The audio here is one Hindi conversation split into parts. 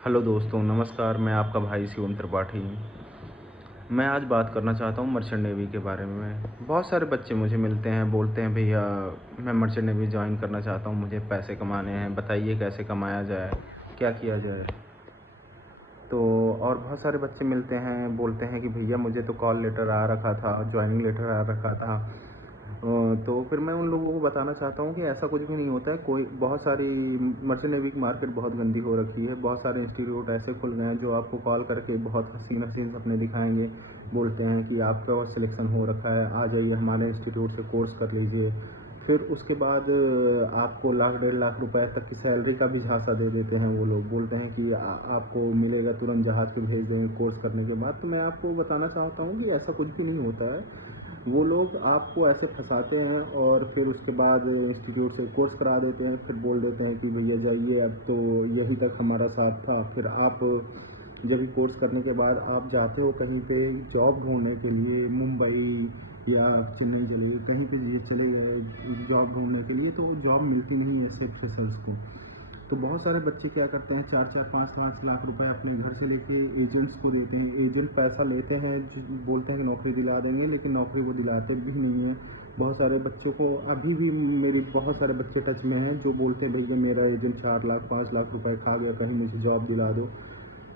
हेलो दोस्तों, नमस्कार। मैं आपका भाई शिवम त्रिपाठी। मैं आज बात करना चाहता हूँ मर्चेंट नेवी के बारे में। बहुत सारे बच्चे मुझे मिलते हैं, बोलते हैं भैया मैं मर्चेंट नेवी जॉइन करना चाहता हूँ, मुझे पैसे कमाने हैं, बताइए कैसे कमाया जाए, क्या किया जाए। तो और बहुत सारे बच्चे मिलते हैं, बोलते हैं कि भैया मुझे तो कॉल लेटर आ रखा था, जॉइनिंग लेटर आ रखा था। तो फिर मैं उन लोगों को बताना चाहता हूँ कि ऐसा कुछ भी नहीं होता है। कोई बहुत सारी मर्चेंट नेवी की मार्केट बहुत गंदी हो रखी है। बहुत सारे इंस्टीट्यूट ऐसे खुल गए हैं जो आपको कॉल करके बहुत हसीन हसीन सपने दिखाएंगे। बोलते हैं कि आपका सिलेक्शन हो रखा है, आ जाइए हमारे इंस्टीट्यूट से कोर्स कर लीजिए। फिर उसके बाद आपको लाख 1.5 लाख रुपए तक की सैलरी का भी झांसा दे देते हैं। वो लोग बोलते हैं कि आपको मिलेगा, तुरंत जहाज़ पे भेज देंगे कोर्स करने के बाद। तो मैं आपको बताना चाहता हूँ कि ऐसा कुछ भी नहीं होता है। वो लोग आपको ऐसे फंसाते हैं और फिर उसके बाद इंस्टीट्यूट से कोर्स करा देते हैं। फिर बोल देते हैं कि भैया जाइए, अब तो यही तक हमारा साथ था। फिर आप जब कोर्स करने के बाद आप जाते हो कहीं पे जॉब ढूंढने के लिए, मुंबई या चेन्नई चले गए, कहीं पे ये चले गए जॉब ढूंढने के लिए, तो जॉब मिलती नहीं है सिर्फ फ्रेशर्स को। तो बहुत सारे बच्चे क्या करते हैं, 4-4 5-5 लाख रुपए अपने घर से लेके एजेंट्स को देते हैं। एजेंट पैसा लेते हैं, बोलते हैं कि नौकरी दिला देंगे, लेकिन नौकरी वो दिलाते भी नहीं है। बहुत सारे बच्चों को अभी भी, मेरी बहुत सारे बच्चे टच में हैं जो बोलते हैं भैया मेरा एजेंट 4 लाख 5 लाख रुपए खा गया, कहीं मुझे जॉब दिला दो।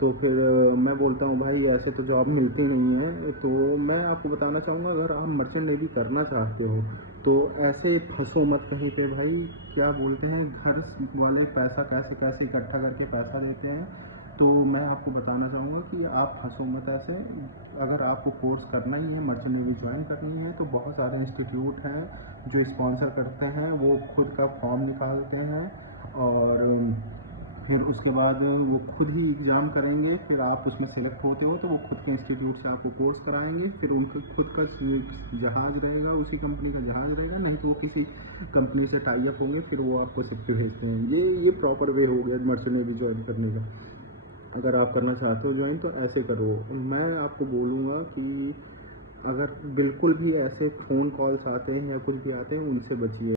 तो फिर मैं बोलता हूँ भाई ऐसे तो जॉब मिलती नहीं है। तो मैं आपको बताना चाहूँगा, अगर आप मर्चेंट नेवी करना चाहते हो तो ऐसे फंसो मत कहीं पे भाई। क्या बोलते हैं, घर वाले पैसा कैसे कैसे इकट्ठा करके पैसा देते हैं। तो मैं आपको बताना चाहूँगा कि आप फंसो मत ऐसे। अगर आपको कोर्स करना ही है, मर्चेंट नेवी ज्वाइन करनी है, तो बहुत सारे इंस्टीट्यूट हैं जो स्पॉन्सर करते हैं। वो खुद का फॉर्म निकालते हैं और फिर उसके बाद वो खुद ही एग्ज़ाम करेंगे। फिर आप उसमें सेलेक्ट होते हो तो वो खुद के इंस्टीट्यूट से आपको कोर्स कराएंगे। फिर उनका खुद का जहाज़ रहेगा, उसी कंपनी का जहाज़ रहेगा, नहीं तो वो किसी कंपनी से टाई अप होंगे, फिर वो आपको शिप पे भेजते हैं। ये प्रॉपर वे हो गया मर्चेंट नेवी ज्वाइन करने का। अगर आप करना चाहते हो ज्वाइन तो ऐसे करो। मैं आपको बोलूँगा कि अगर बिल्कुल भी ऐसे फ़ोन कॉल्स आते हैं या कुछ भी आते हैं, उनसे बचिए।